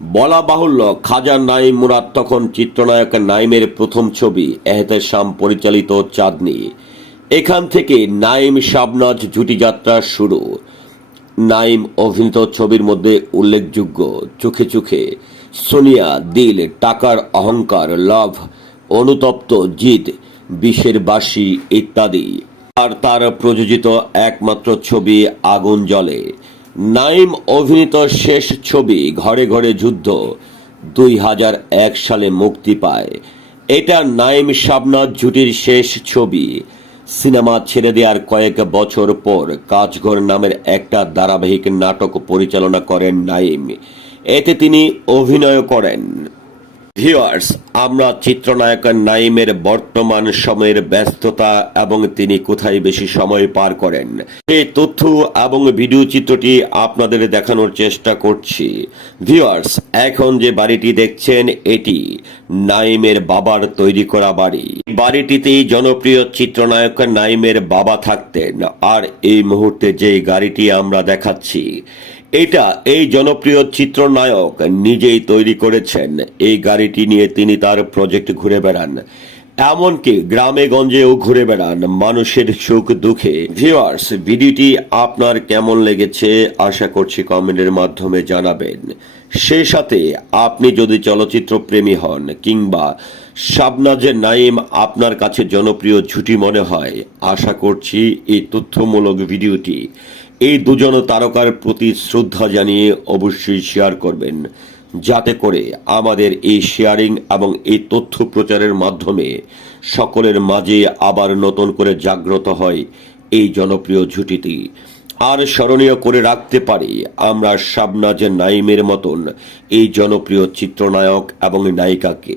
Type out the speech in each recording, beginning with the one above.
বলা বাহুল্য খাজা নাইম মুরাদ তখন চিত্রনায়ক নাইমের প্রথম ছবি এহতেশাম পরিচালিত চাঁদনি। এখান থেকে নাইম শাবনাজ জুটি যাত্রা শুরু। নাইম অভিনীত ছবির মধ্যে উল্লেখযোগ্য, চোখে চোখে, সোনিয়া, দিল, টাকার অহংকার, লাভ, অনুতপ্ত, জিদ, বিষের বাসি ইত্যাদি। আর তার প্রযোজিত একমাত্র ছবি, আগুন জলে নাইম অভিনীত শেষ ছবি ঘরে ঘরে যুদ্ধ দুই হাজার এক সালে মুক্তি পায়। এটা নাইম শাবনাথ জুটির শেষ ছবি। সিনেমা ছেড়ে দেওয়ার কয়েক বছর পর কাজঘর নামের একটা ধারাবাহিক নাটক পরিচালনা করেন নাইম। এতে তিনি অভিনয় করেন। ভিউয়ার্স আমরা চিত্রনায়ক নাইমের বর্তমান সময়ের ব্যস্ততা এবং তিনি কোথায় বেশি সময় পার করেন এই তথ্য এবং ভিডিও চিত্রটি আপনাদের দেখানোর চেষ্টা করছি। ভিউয়ার্স এখন যে বাড়িটি দেখছেন, এটি নাইমের বাবার তৈরি করা বাড়ি। বাড়িটিতেই জনপ্রিয় চিত্রনায়ক নাইমের বাবা থাকতেন, আর এই মুহূর্তে যে গাড়িটি আমরা দেখাচ্ছি এটা এই জনপ্রিয় চিত্রনায়ক নিজেই তৈরি করেছেন। এই গাড়িটি নিয়ে তিনি তার প্রজেক্ট ঘুরে বেড়ান। এমনকি গ্রামে গঞ্জেও ঘুরে বেড়ান মানুষের সুখ দুঃখে। ভিওয়ার্স ভিডিওটি আপনার কেমন লেগেছে আশা করছি কমেন্টের মাধ্যমে জানাবেন। সেই সাথে আপনি যদি চলচ্চিত্র প্রেমী হন কিংবা শাবনাজের নাইম আপনার কাছে জনপ্রিয় ছুটি মনে হয়, আশা করছি এই তথ্যমূলক ভিডিওটি এই দুজন তারকার প্রতি শ্রদ্ধা জানিয়ে অবশ্যই শেয়ার করবেন। যাতে করে আমাদের এই শেয়ারিং এবং এই তথ্য প্রচারের মাধ্যমে সকলের মাঝে আবার নতুন করে জাগ্রত হয় এই জনপ্রিয় ঝুটিটি আর স্মরণীয় করে রাখতে পারি, আমরা শাবনাজ নাইমের মতন এই জনপ্রিয় চিত্রনায়ক এবং নায়িকাকে।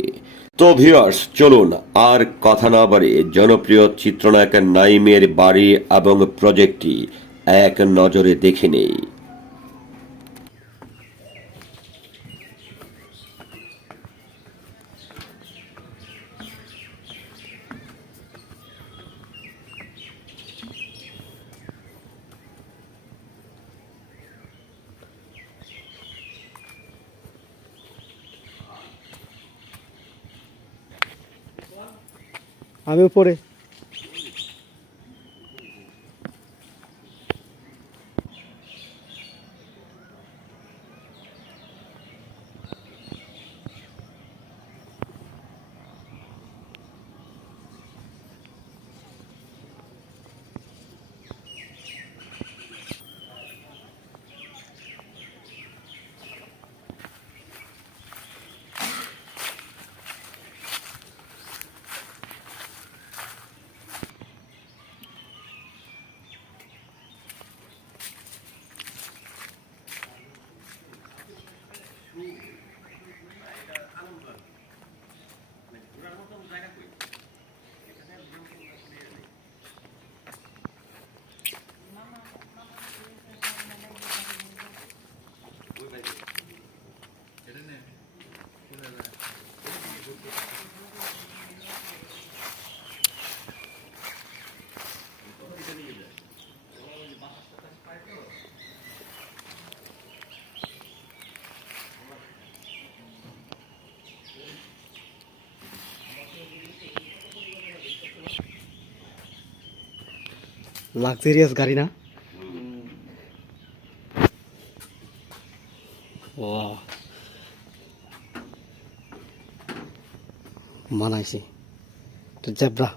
তো ভিউয়ার্স চলুন আর কথা না বাড়ে জনপ্রিয় চিত্রনায়ক নাইমের বাড়ি এবং প্রজেক্টটি এক নজরে দেখে নেই। আমি উপরে। লাক্সারিয়াস গাড়ি না? ও মানাইছে। তো জেব্রা।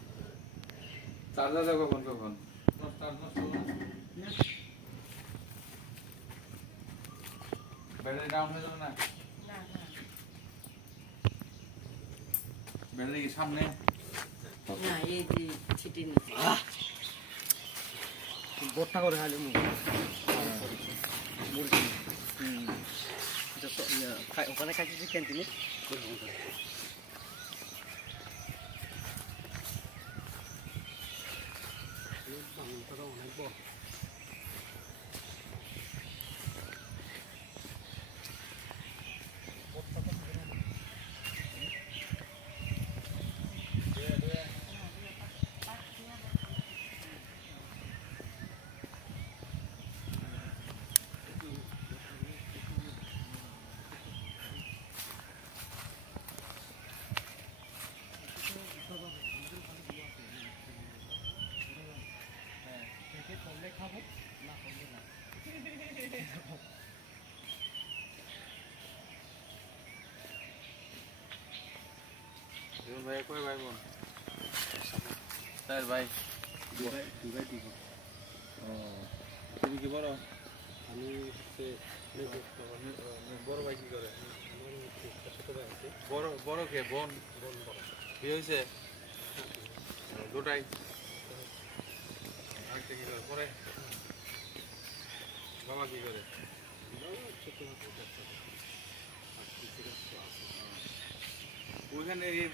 ব্যাটারি ডাউন হয়ে যাবে না? ব্যাটারি কি সামনে? না এই যে ছিটে বোটটা করে খালি ওখানে কাছে ক্যান্টিনে? ভাই কয় ভাই বোন? চার ভাই। ও, তুমি কি বড় আমি হচ্ছে বড় ভাই কি করে? বড় বড় কে? বোন? কি হয়েছে? দুটাই। আরেকটা কি করে? পরে। বাবা কি করে? ওইখানে এই